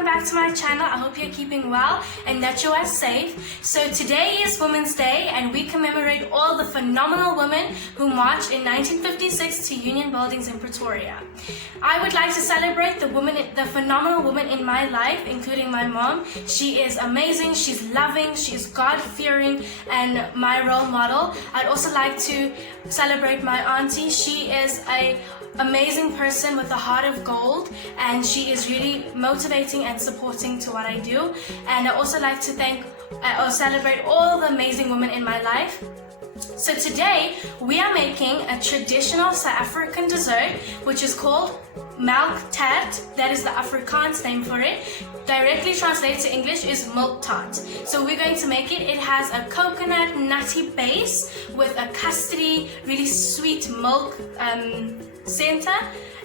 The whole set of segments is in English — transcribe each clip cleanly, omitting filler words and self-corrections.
welcome back to my channel. I hope you're keeping well and that you are safe. So today is Women's Day and we commemorate all the phenomenal women who marched in 1956 to Union Buildings in Pretoria. I would like to celebrate the phenomenal women in my life, including my mom. She is amazing, she's loving, she's God-fearing and my role model. I'd also like to celebrate my auntie. She is an amazing person with a heart of gold and she is really motivating and supporting to what I do. And I also like to celebrate all the amazing women in my life. So today we are making a traditional South African dessert which is called melktart. That is the Afrikaans name for it. Directly translated to English is melktart. So we're going to make it. It has a coconut nutty base with a custardy, really sweet milk center,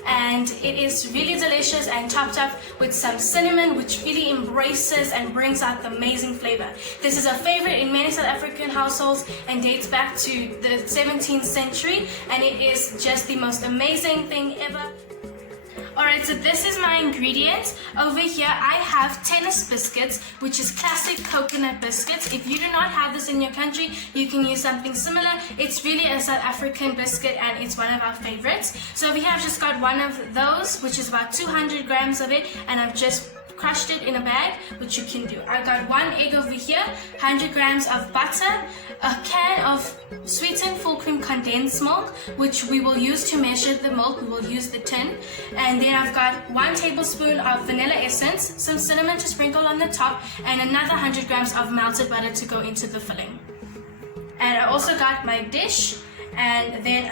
and it is really delicious and topped up with some cinnamon, which really embraces and brings out the amazing flavor. This is a favorite in many South African households and dates back to the 17th century, and it is just the most amazing thing ever. Alright, so this is my ingredients. Over here I have tennis biscuits, which is classic coconut biscuits. If you do not have this in your country, you can use something similar. It's really a South African biscuit and it's one of our favorites. So we have just got one of those, which is about 200 grams of it, and I've just crushed it in a bag, which you can do. I've got one egg over here, 100 grams of butter, a can of sweetened full cream condensed milk, which we will use to measure the milk. We will use the tin. And then I've got 1 tablespoon of vanilla essence, some cinnamon to sprinkle on the top, and another 100 grams of melted butter to go into the filling. And I also got my dish, and then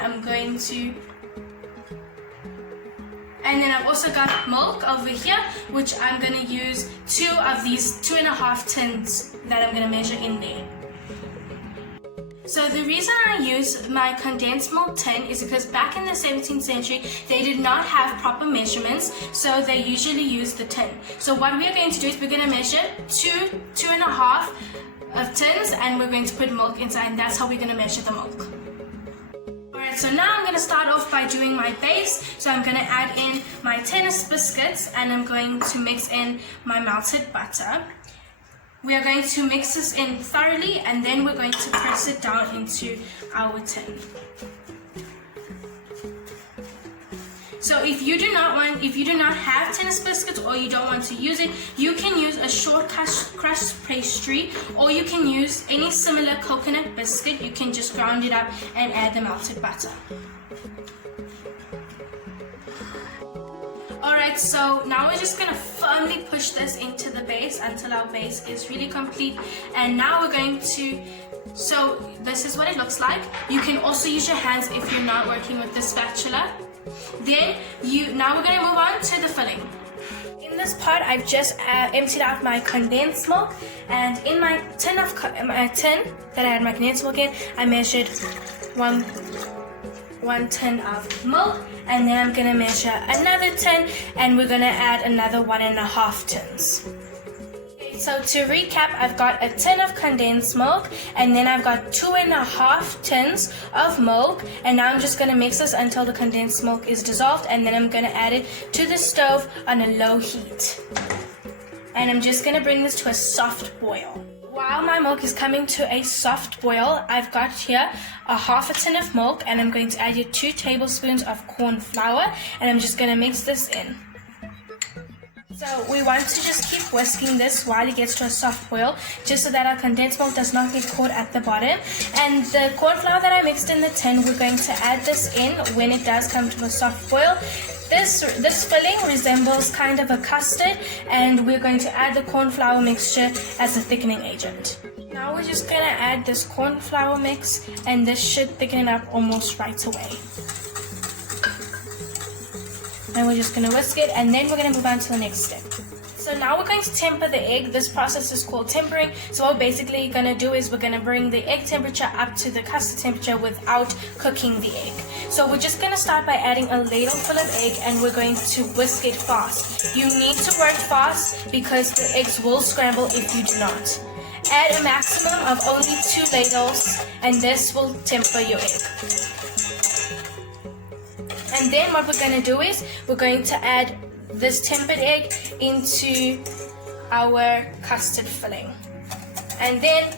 I've also got milk over here, which I'm going to use 2 of these 2.5 tins that I'm going to measure in there. So the reason I use my condensed milk tin is because back in the 17th century, they did not have proper measurements, so they usually used the tin. So what we're going to do is we're going to measure 2.5 of tins, and we're going to put milk inside, and that's how we're going to measure the milk. So now I'm going to start off by doing my base. So I'm going to add in my tennis biscuits and I'm going to mix in my melted butter. We are going to mix this in thoroughly and then we're going to press it down into our tin. So if you do not have tennis biscuits or you don't want to use it, you can use a short crust pastry, or you can use any similar coconut biscuit. You can just ground it up and add the melted butter. Alright, so now we're just going to firmly push this into the base until our base is really complete. And now we're going to, so this is what it looks like. You can also use your hands if you're not working with the spatula. Then now we're going to move on to the filling. In this pot, I've just emptied out my condensed milk, and in my tin that I had my condensed milk in, I measured one tin of milk, and then I'm going to measure another tin, and we're going to add another 1.5 tins. So to recap, I've got a tin of condensed milk, and then I've got 2.5 tins of milk, and now I'm just going to mix this until the condensed milk is dissolved, and then I'm going to add it to the stove on a low heat. And I'm just going to bring this to a soft boil. While my milk is coming to a soft boil, I've got here a 1/2 tin of milk, and I'm going to add here 2 tablespoons of corn flour, and I'm just going to mix this in. So we want to just keep whisking this while it gets to a soft boil, just so that our condensed milk does not get caught at the bottom. And the corn flour that I mixed in the tin, we're going to add this in when it does come to a soft boil. This filling resembles kind of a custard, and we're going to add the corn flour mixture as a thickening agent. Now we're just going to add this corn flour mix, and this should thicken it up almost right away. And we're just going to whisk it, and then we're going to move on to the next step. So now we're going to temper the egg. This process is called tempering. So what we're basically going to do is we're going to bring the egg temperature up to the custard temperature without cooking the egg. So we're just going to start by adding a ladle full of egg, and we're going to whisk it fast. You need to work fast because the eggs will scramble if you do not. Add a maximum of only 2 ladles, and this will temper your egg. And then what we're going to do is we're going to add this tempered egg into our custard filling. And then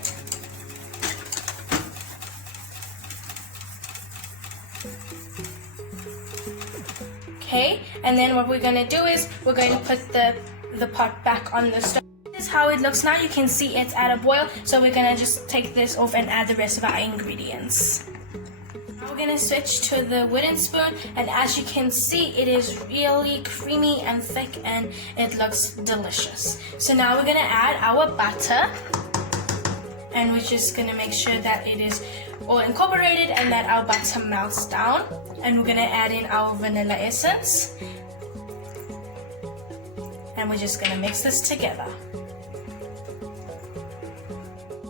and then what we're going to do is we're going to put the pot back on the stove. This is how it looks now. You can see it's at a boil, so we're going to just take this off and add the rest of our ingredients. Now we're going to switch to the wooden spoon, and as you can see, it is really creamy and thick and it looks delicious. So now we're going to add our butter, and we're just going to make sure that it is all incorporated and that our butter melts down. And we're going to add in our vanilla essence, and we're just going to mix this together.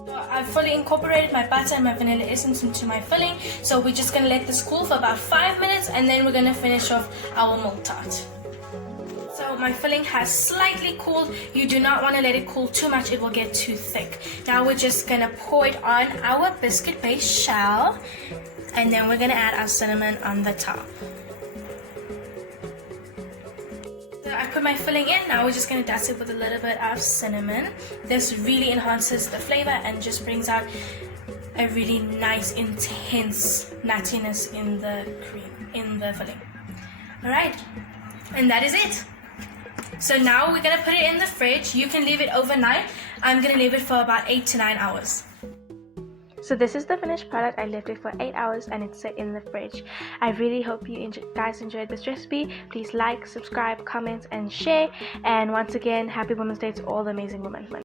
So I've fully incorporated my butter and my vanilla essence into my filling, so we're just going to let this cool for about 5 minutes, and then we're going to finish off our milk tart. So my filling has slightly cooled. You do not want to let it cool too much, it will get too thick. Now we're just going to pour it on our biscuit base shell, and then we're going to add our cinnamon on the top. So I put my filling in. Now we're just going to dust it with a little bit of cinnamon. This really enhances the flavor and just brings out a really nice intense nuttiness in the cream, in the filling. Alright, and that is it. So now we're going to put it in the fridge. You can leave it overnight. I'm going to leave it for about 8 to 9 hours. So this is the finished product. I left it for 8 hours and it's set in the fridge. I really hope you guys enjoyed this recipe. Please like, subscribe, comment and share. And once again, happy Women's Day to all the amazing women.